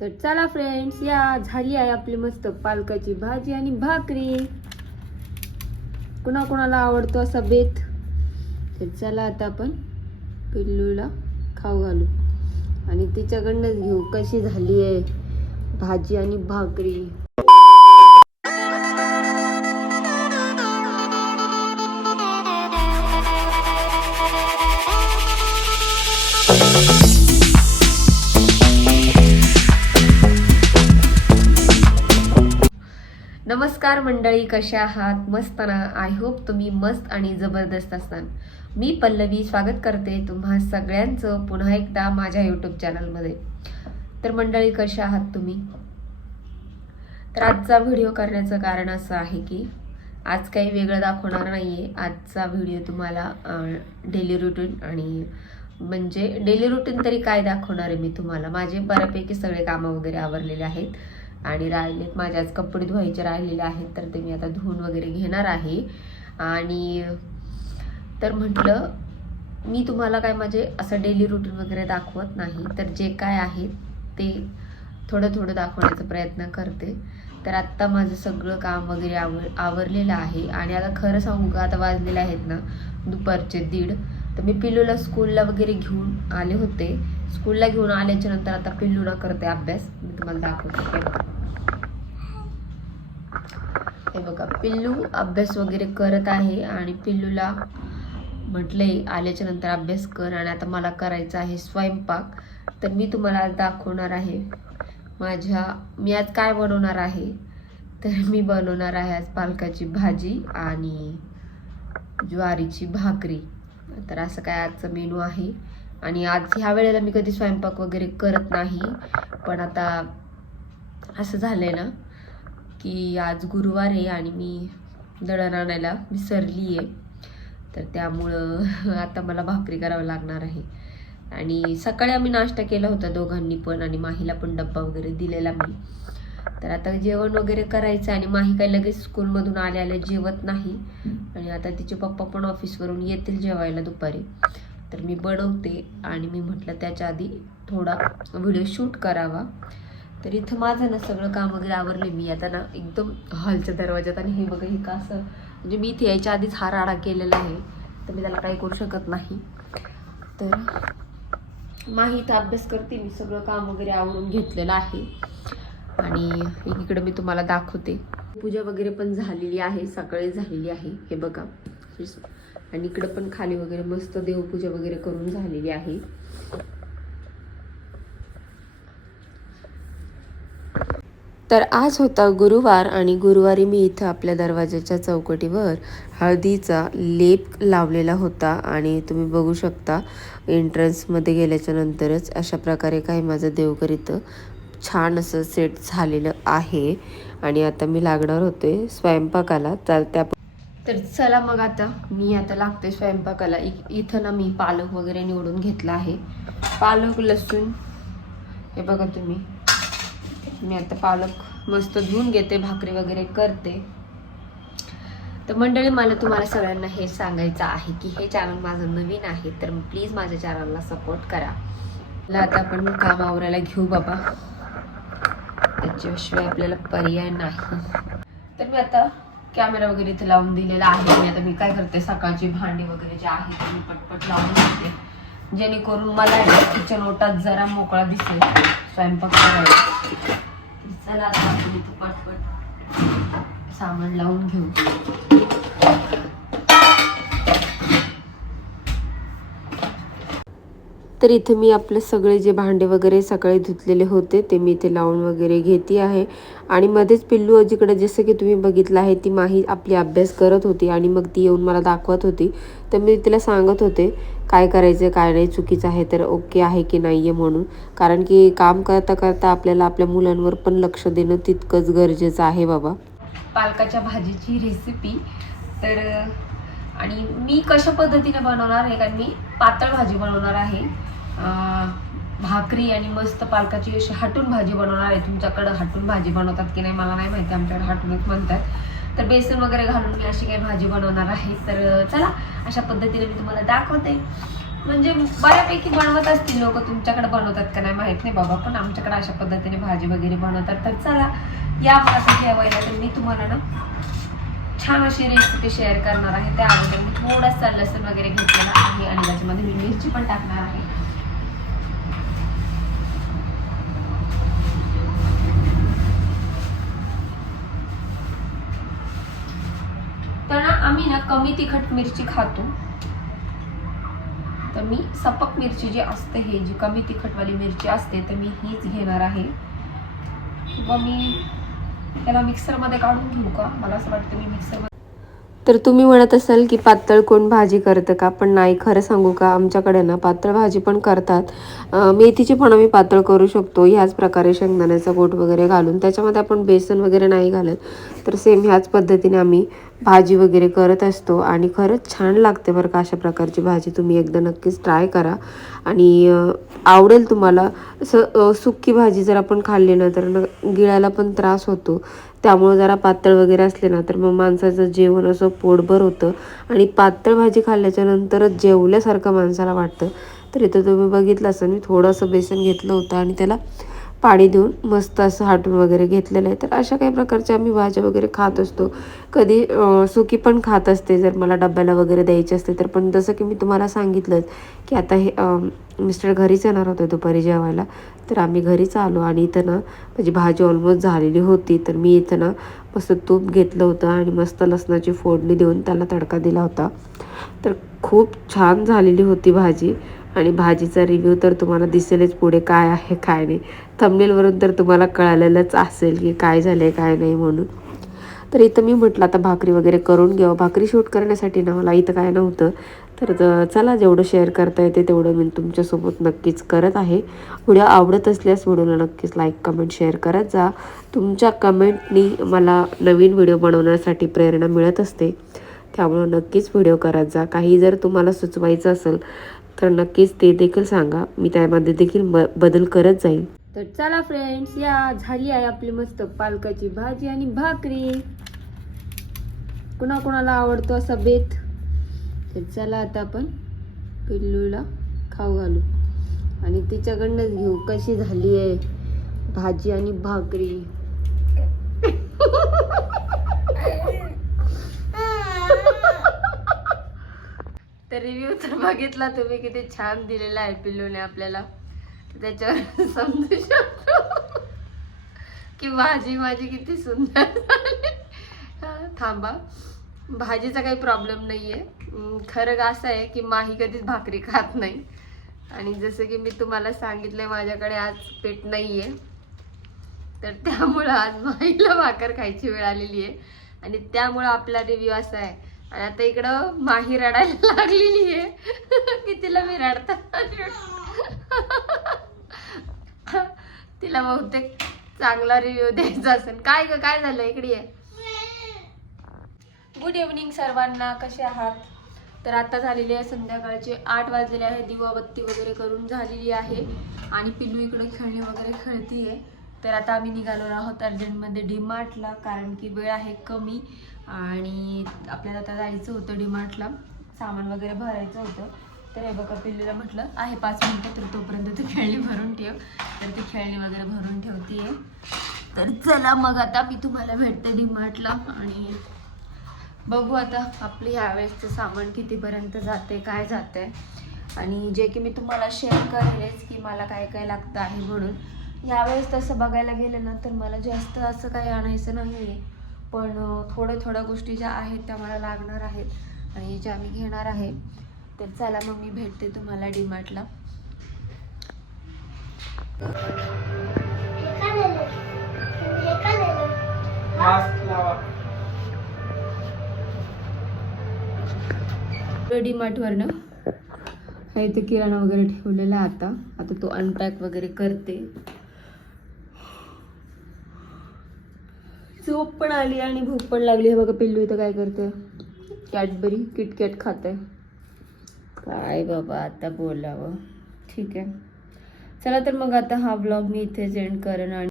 तर चला फ्रेंड्स या झाली आहे आपली मस्त पालकाची भाजी आणि भाकरी. कुणाकुणाला आवडतो असा बेत? तर चला आता आपण पिल्लूला खाऊ घालू. आणि तिच्याकडनंच घेऊ कशी झाली आहे भाजी आणि भाकरी. नमस्कार मंडळी कशा आहात? मस्त ना? आय होप तुम्ही मस्त आणि जबरदस्त असाल. मी पल्लवी स्वागत करते तुम्हा सगळ्यांचं पुन्हा एकदा माझ्या यूट्यूब चॅनलमध्ये तर मंडळी कशा आहात तुम्ही? तर आजचा व्हिडिओ करण्याचं कारण असं आहे की आज काही वेगळं दाखवणार नाही आहे आजचा व्हिडिओ तुम्हाला डेली रुटीन आणि म्हणजे डेली रुटीन तरी काय दाखवणार आहे मी तुम्हाला? माझे बऱ्यापैकी सगळे कामं वगैरे आवरलेले आहेत. आणि राहिलेत माझ्या आज कपडे धुवायचे राहिलेले आहेत तर ते मी आता धुवून वगैरे घेणार आहे. आणि तर म्हटलं मी तुम्हाला काय माझे असं डेली रुटीन वगैरे दाखवत नाही तर जे काय आहे ते थोडं थोडं दाखवण्याचा प्रयत्न करते. तर आत्ता माझं सगळं काम वगैरे आवर आवरलेलं आहे. आणि आता खरं सांगू का आता वाजलेले आहेत ना दुपारचे दीड. तर मी पिल्लूला स्कूलला वगैरे घेऊन आले होते. स्कूलला घेऊन आल्याच्यानंतर आता पिल्लूला करते अभ्यास. मी तुम्हाला दाखवते. हे बघा. पिल्लू अभ्यास वगैरे करत आहे आणि पिल्लूला म्हटलंय आल्याच्यानंतर अभ्यास कर आणि आता मला करायचा आहे स्वयंपाक. तर मी तुम्हाला आज दाखवणार आहे. माझ्या मी आज काय बनवणार आहे? तर मी बनवणार आहे आज पालकाची भाजी आणि ज्वारीची भाकरी. तर असं काय आजचं मेनू आहे. आणि आज ह्या वेळेला मी कधी स्वयंपाक वगैरे करत नाही पण आता असं झालं आहे ना की आज गुरुवार आहे आणि मी दळण आणायला विसरली आहे तर त्यामुळं आता मला भाकरी करावं लागणार आहे. आणि सकाळी आम्ही नाश्ता केला होता दोघांनी पण आणि माहीला पण डब्बा वगैरे दिलेला मी. तर आता जेवण वगैरे करायचं आणि माही काही लगेच स्कूलमधून आल्या आल्या जेवत नाही. आणि आता तिचे पप्पा पण ऑफिसवरून येतील जेवायला दुपारी. तर मी बनवते आणि मी म्हटलं त्याच्या आधी थोडा व्हिडिओ शूट करावा. तर इथं माझं ना सगळं काम वगैरे आवरले मी. आता ना एकदम हॉलच्या दरवाज्यात आणि हे बघा हे का असं म्हणजे मी इथे यायच्या आधीच हा राडा केलेला आहे. तर मी त्याला काही करू शकत नाही. तर माही अभ्यास करते मी सगळं काम वगैरे आवरून घेतलेलं आहे. आणि एकीकडे मी तुम्हाला दाखवते. पूजा वगैरे पण झालेली आहे सकाळी झालेली आहे हे बघा. आणि इकडं पण खाली वगैरे मस्त देवपूजा वगैरे करून झालेली आहे. तर आज होता गुरुवार आणि गुरुवारी मी इथं आपल्या दरवाजाच्या चौकटीवर हळदीचा लेप लावलेला होता आणि तुम्ही बघू शकता एंट्रन्समध्ये गेल्याच्या नंतरच अशा प्रकारे काही माझं देवघर इथं छान असं सेट झालेलं आहे. आणि आता मी लागणार होते स्वयंपाकाला. तर त्या तर चला मग आता मी आता लागते स्वयंपाकाला. इ- इथं ना मी पालक वगैरे निवडून घेतला आहे. पालक लसूण हे बघा तुम्ही. मी आता पालक मस्त धुवून घेते भाकरी वगैरे करते. तर मंडळी मला तुम्हाला सगळ्यांना हे सांगायचं आहे की हे चॅनल माझं नवीन आहे तर प्लीज माझ्या चॅनलला सपोर्ट करा. मला आता आपण काम आवरायला घेऊ बाबा. त्याच्याशिवाय आपल्याला पर्याय नाही. तर मी आता कॅमेरा वगैरे इथे लावून दिलेला आहे. आणि आता मी काय करते सकाळची भांडी वगैरे जे आहे ते मी पटपट लावून घेते. जेणेकरून मला किचन ओटात जरा मोकळा दिसेल. स्वयंपाक करायला. चला आता आपण इथं पटपट सामान लावून घेऊ. तर इथे मी आपले सगळे जे भांडे वगैरे सकाळी धुतलेले होते ते मी इथे लावून वगैरे घेते आहे. आणि मध्येच पिल्लू अजीकडे जसं की तुम्ही बघितलं आहे ती माही आपली अभ्यास करत होती आणि मग ती येऊन मला दाखवत होती. तर मी तिला सांगत होते काय करायचं काय नाही चुकीचं आहे तर ओके आहे की नाही आहे म्हणून. कारण की काम करता करता आपल्याला आपल्या मुलांवर पण लक्ष देणं तितकंच गरजेचं आहे बाबा. पालकाच्या भाजीची रेसिपी तर आणि मी कशा पद्धतीने बनवणार आहे कारण मी पातळ भाजी बनवणार आहे. भाकरी आणि मस्त पालकाची अशी हाटून भाजी बनवणार आहे. तुमच्याकडं हाटून भाजी बनवतात की नाही मला नाही माहिती. आमच्याकडे हाटूनच म्हणतात. तर बेसन वगैरे घालून मी अशी काही भाजी बनवणार आहे. तर चला अशा पद्धतीने मी तुम्हाला दाखवते. म्हणजे बऱ्यापैकी बनवत असतील लोक. तुमच्याकडे बनवतात का नाही माहीत नाही बाबा. पण आमच्याकडे अशा पद्धतीने भाजी वगैरे बनवतात. तर चला या मला जेवायला तर मी तुम्हाला ना छान अशी रेसिपी शेअर करणार आहे. त्या अगोदर मी थोडासा लसूण वगैरे घेतलेला आहे आणि त्याच्यामध्ये मी मिरची पण टाकणार आहे. तर ना आम्ही ना कमी तिखट मिरची खातो. तर मी सपक मिरची जी असते हे जी कमी तिखटवाली मिरची असते तर मी हीच घेणार आहे. व मी त्याला मिक्सरमध्ये काढून घेऊ का? मला असं वाटतं मी मिक्सरमध्ये तर तुम्ही म्हणत असाल की पातळ कोण भाजी करतं का? पण नाही खरं सांगू का? आमच्याकडे ना पातळ भाजी पण करतात. मेथीची पण आम्ही पातळ करू शकतो. ह्याच प्रकारे शेंगदाण्याचा गोट वगैरे घालून. त्याच्यामध्ये आपण बेसन वगैरे नाही घालत. तर सेम ह्याच पद्धतीने आम्ही भाजी वगैरे करत असतो. आणि खरंच छान लागते बरं का अशा प्रकारची भाजी. तुम्ही एकदा नक्कीच ट्राय करा. आणि आवडेल तुम्हाला. असं सुक्की भाजी जर आपण खाल्ली ना तर न गिळायला पण त्रास होतो. त्यामुळं जरा पातळ वगैरे असले ना तर मग माणसाचं जेवण असं पोटभर होतं. आणि पातळ भाजी खाल्ल्याच्या नंतरच जेवल्यासारखं माणसाला वाटतं. तर इथं तुम्ही बघितलं असं मी थोडंसं बेसन घेतलं होतं आणि त्याला पाणी देऊन मस्त असं हाटून वगैरे घेतलेलं आहे. तर अशा काही प्रकारच्या आम्ही भाज्या वगैरे खात असतो. कधी सुकी पण खात असते जर मला डब्याला वगैरे द्यायची असते तर. पण जसं की मी तुम्हाला सांगितलं की आता हे मिस्टर घरीच येणार होते दुपारी जेवायला. तर आम्ही घरीच आलो आणि इथं ना माझी भाजी ऑलमोस्ट झालेली होती. तर मी इथं ना मस्त तूप घेतलं होतं आणि मस्त लसणाची फोडणी देऊन त्याला तडका दिला होता. तर खूप छान झालेली होती भाजी. आणि भाजीचा रिव्ह्यू तर तुम्हाला दिसेलच पुढे काय आहे काय नाही. थंबनेलवरून तर तुम्हाला कळालेलंच असेल की काय झालं आहे काय नाही म्हणून. तर इथं मी म्हटलं आता भाकरी वगैरे करून घ्यावं. भाकरी शूट करण्यासाठी ना मला इथं काय नव्हतं. तर चला जेवढं शेअर करता येते तेवढं मी तुमच्यासोबत नक्कीच करत आहे. व्हिडिओ आवडत असल्यास व्हिडिओला नक्कीच लाईक कमेंट शेअर करत जा. तुमच्या कमेंटनी मला नवीन व्हिडिओ बनवण्यासाठी प्रेरणा मिळत असते. त्यामुळं नक्कीच व्हिडिओ करत जा. काही जर तुम्हाला सुचवायचं असेल तर नक्कीच ते देखील सांगा. मी त्यामध्ये देखील ब बदल करत जाईल तर चला फ्रेंड्स या झाली आहे आपली मस्त पालकाची भाजी आणि भाकरी. कुणाकुणाला आवडतो असा बेत? तर चला आता आपण पिल्लूला खाऊ घालू. आणि तिच्याकडनंच घेऊ कशी झाली आहे भाजी आणि भाकरी. तर रिव्ह्यू तर बघितला तुम्ही किती छान दिलेला आहे पिल्लूने आपल्याला. त्याच्यावर समजू शकतो. की भाजी माझी किती सुंदर थांबा. भाजीचा काही प्रॉब्लेम नाही आहे खरं असं आहे की माही कधीच भाकरी खात नाही. आणि जसं की मी तुम्हाला सांगितलंय माझ्याकडे आज पेट नाही आहे तर त्यामुळं आज माहीला भाकर खायची वेळ आलेली आहे. आणि त्यामुळं आपला रिव्ह्यू असा आहे. आणि आता इकडं माही रडायला लागलेली आहे. की तिला मी रडता तिला बहुतेक चांगला रिव्ह्यू द्यायचा असेल. काय ग काय झालं? इकडे आहे गुड इव्हनिंग सर्वांना. कसे आहात? तर आता झालेली आहे संध्याकाळचे आठ वाजलेले आहे. दिवाबत्ती वगैरे करून झालेली आहे. आणि पिल्लू इकडे खेळणी वगैरे खेळतीये. तर आता आम्ही निघालो आहोत अर्जंटमध्ये डीमार्टला कारण की वेळ आहे कमी आणि आपल्याला आता जायचं होतं डीमार्टला. सामान वगैरे भरायचं होतं. तर हे बघा पिल्लूला म्हटलं आहे पाच मिनटं तर तोपर्यंत ती खेळणी भरून ठेव. तर ती खेळणी वगैरे भरून ठेवतीये. तर चला मग आता मी तुम्हाला भेटते डीमार्टला आणि बघू आता आपली ह्यावेळेसचं सामान कितीपर्यंत जाते काय जाते आणि जे की मी तुम्हाला शेअर करेलच की मला काय काय लागतं आहे म्हणून. यावेळेस तसं बघायला गेलं ना तर मला जास्त असं काही आणायचं नाही आहे पण थोड्या थोड्या गोष्टी ज्या आहेत त्या मला लागणार आहेत आणि ज्या मी घेणार आहे तर चला मग मी भेटते तुम्हाला डीमार्टला. डीमार्टवरनं हा इथे किराणा वगैरे ठेवलेला आता. आता तो अनपॅक वगैरे करते. झोप पण आली आणि भूक पण लागली. हे बघा पिल्लू इथं काय करते कॅडबरी किटकॅट खाते काय बाबा आता बोलावं. ठीक आहे. चला तर मग आता हा ब्लॉग मी इथे एंड करेन आणि